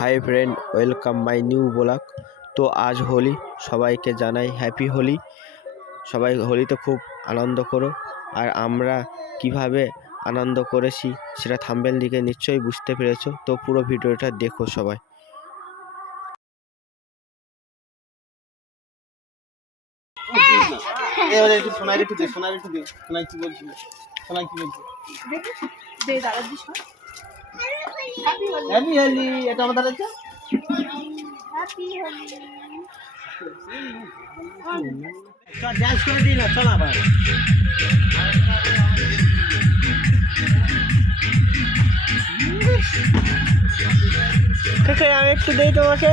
Hi friend, welcome my new blog. তো আজ হোলি, সবাইকে জানাই হ্যাপি হোলি। সবাই হোলিতে খুব আনন্দ করো। আর আমরা কিভাবে আনন্দ করেছি সেটা থাম্বনেল দিকে নিশ্চয়ই বুঝতে পেরেছো। তো পুরো ভিডিওটা দেখো সবাই। হ্যাপি হোলি, এটা আমাদের আছে। হ্যাপি হোলি, চল ডান্স করে দিই না, চল আবার। কাকা আমি একটু দেই তোমাকে।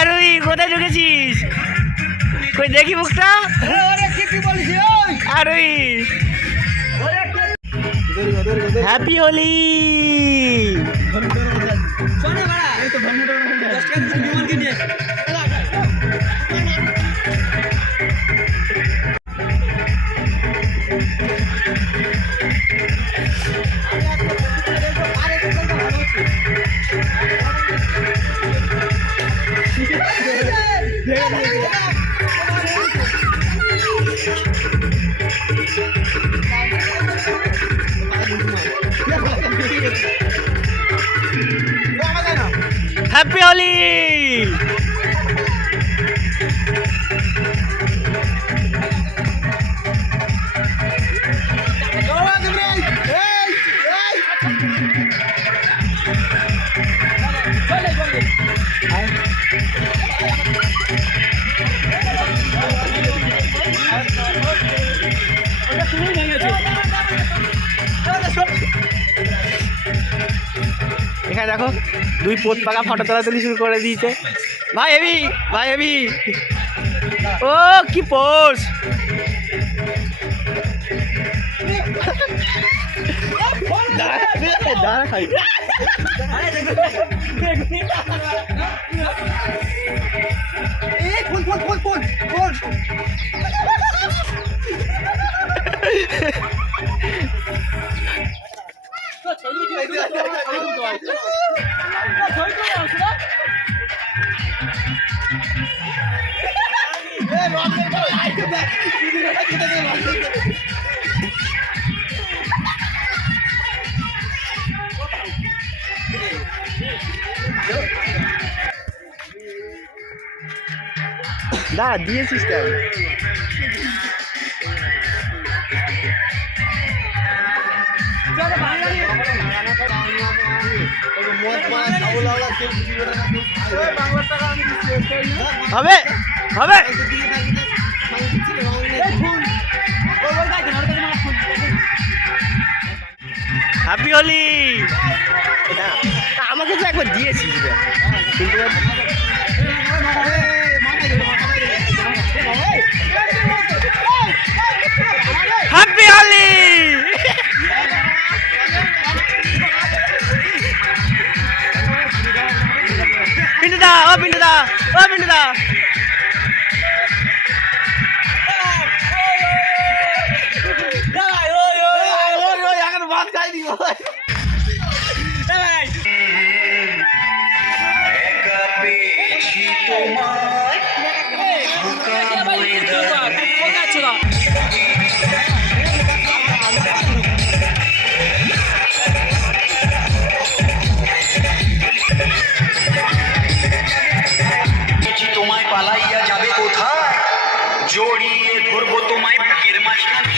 আরোই কোথায় ঢুকেছিস? কই দেখি মুখটা। আরোই হ্যাপি হোলি। হ্যাপি হোলি। এখানে দেখো দুই পোত পাকা ফটো তোলাতুলি শুরু করে দিয়েছে। ভাই হেবি, ভাই হেবি। ও কি পোজ! দা দিয়েছিস কেন? হবে হবে। হ্যাপি হোলি। আমাকে তো একবার দিয়েছিস কিন্তু হ্যাপি হোলি। পিন্টুদা, ও পিন্টুদা, ও পিন্টুদা। এখন ভাত খাই দিব। তোমায় পালাইয়া যাবে কোথায়, জড়িয়ে ধরবো তোমায় বুকের মাঝখানে।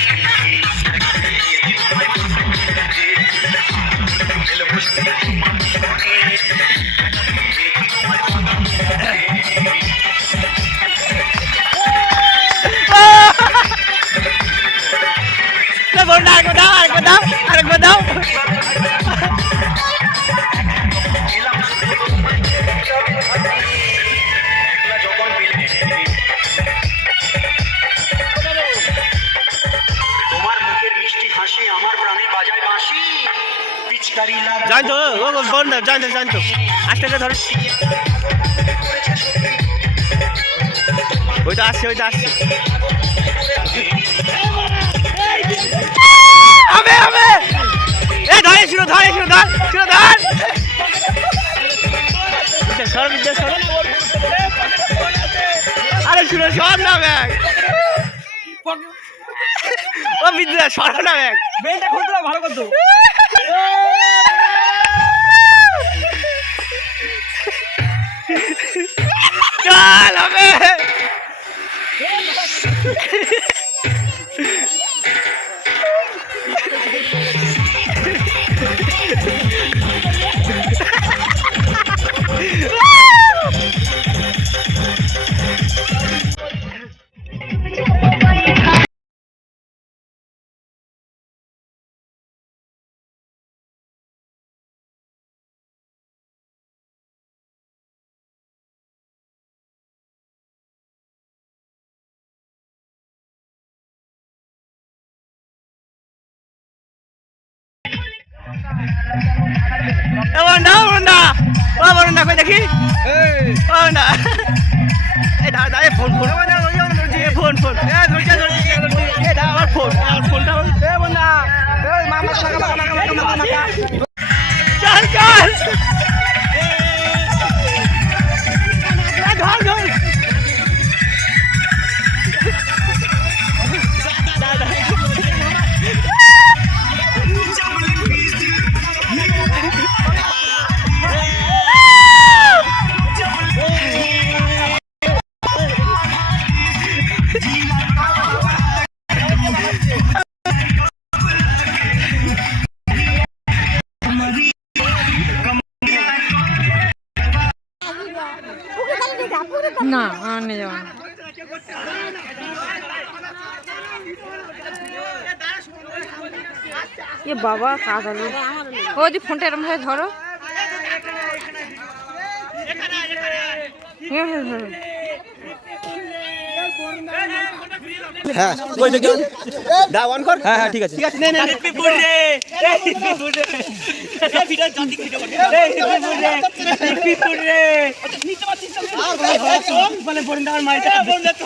পিচকারি লাগা জানতো ও বন্ধ জানতো আস্তে আস্তে ধর ওইটা আসছে হবে এ ধরে শুরু ধর সর আরে শুনে সর না ব্যাগ ও বিদ্যা সর না ব্যাগ বেলটা খুলতে দাও, ভালো করতো। চল হবে বন্ধা কই দেখি বন্ধা এই দাদা ফোন আমার ফোনটা বন্ধা চল ধর না আনে যাওয়া এ বাবা কাঁদালো ও দি ফোনটা এরম ভাবে ধরো হ্যাঁ কই দেখি দা অন কর হ্যাঁ ঠিক আছে নে হ্যাপি বার্থডে এই ভিডিও জলদি ভিডিও কর হ্যাপি বার্থডে নিতে পারছিস বলে বন্ধা আর মাইটা বন্ধা তো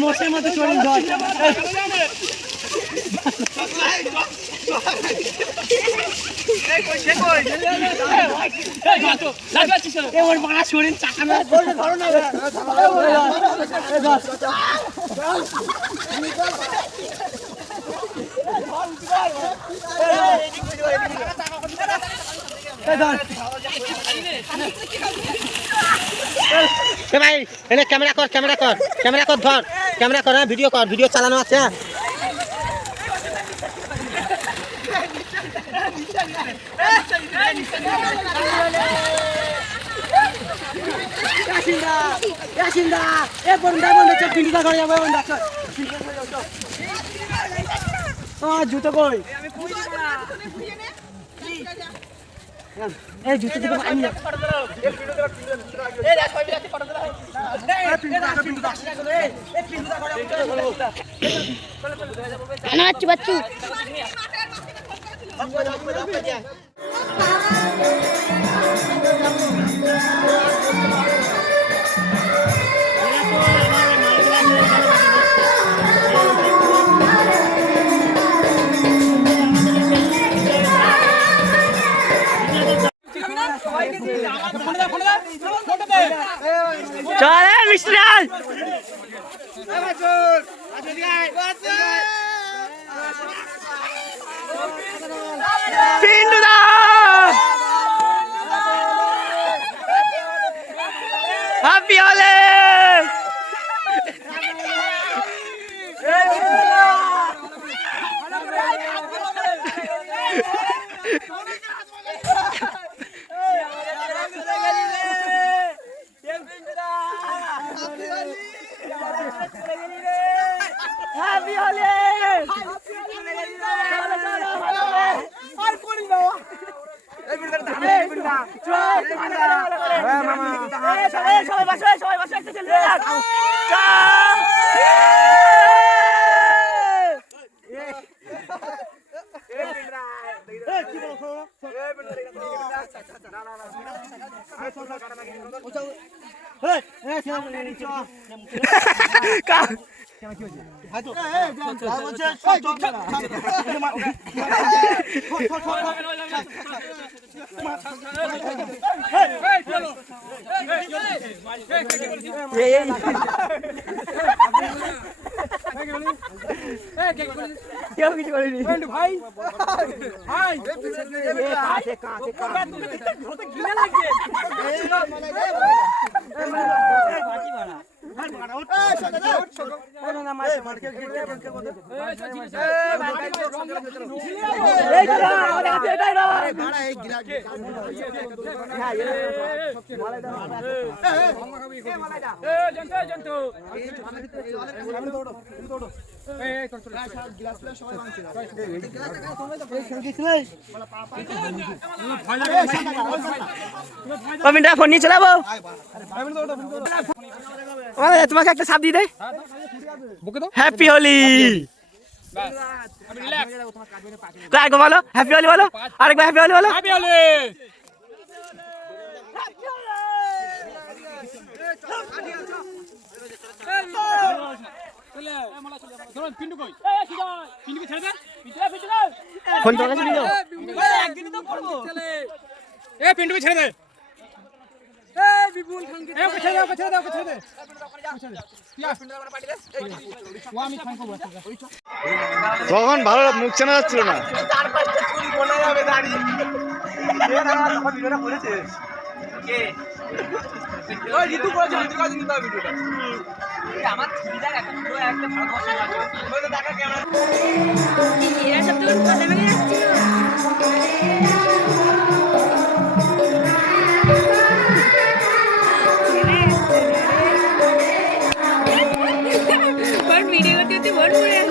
মোষের মতো শরীর ধর ওর মারা শরীর চাকানো ধরো না ভাই এনে ক্যামেরা কর ধর ক্যামেরা কর ভিডিও চালানো আছে জুতো কই জুতো দিকে বাচ্চু চলে মিস্টার পিন্টু দা হ্যাপি হলে হ্যাপি হলে আর করি না এই বিড়টা চল মামা কেউ কিছু করেনি ভাই ভাই ফোন নিয়ে চলাবো তোমাকে একটা সাপ দিয়ে দেয় হ্যাপি হোলি আরেকবার বলো হ্যাপি হোলি বলো আরেকবার হ্যাপি হোলি বলো ফোন তোমার কাছে নিয়ে যাও পিন্টুকে ছেড়ে দে তখন ভালো মুখ চেনা যাচ্ছিল না। এরা সব তো পালামালি যাচ্ছিল ভিডিও করতে বল পড়ে গেল